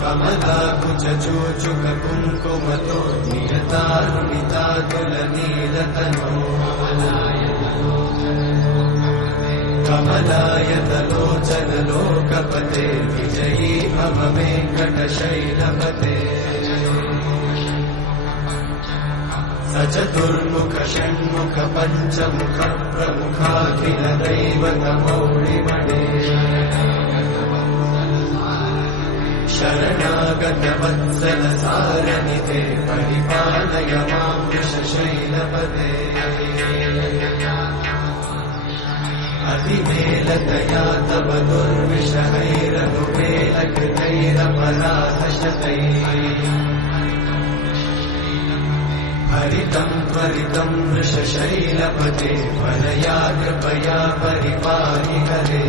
कमलाकुचूचुक कुङ्कुमतो नियतारुणितातुलनीलतनो कमलायतलोचन लोकपते विजयी मम वेङ्कटशैलपते सचतुर्मुख षण्मुख पञ्चमुख प्रमुखाखिल दैवतमौलिमणे शरणागत वत्सल सारनिधे परिपालय मां वृषशैलपते अधिमेलतया तव दुर्विषहैरनुपेलकृतैरपराधशतैः हरितं त्वरितं वृषशैलपते वरया कृपया परिपाहि हरे।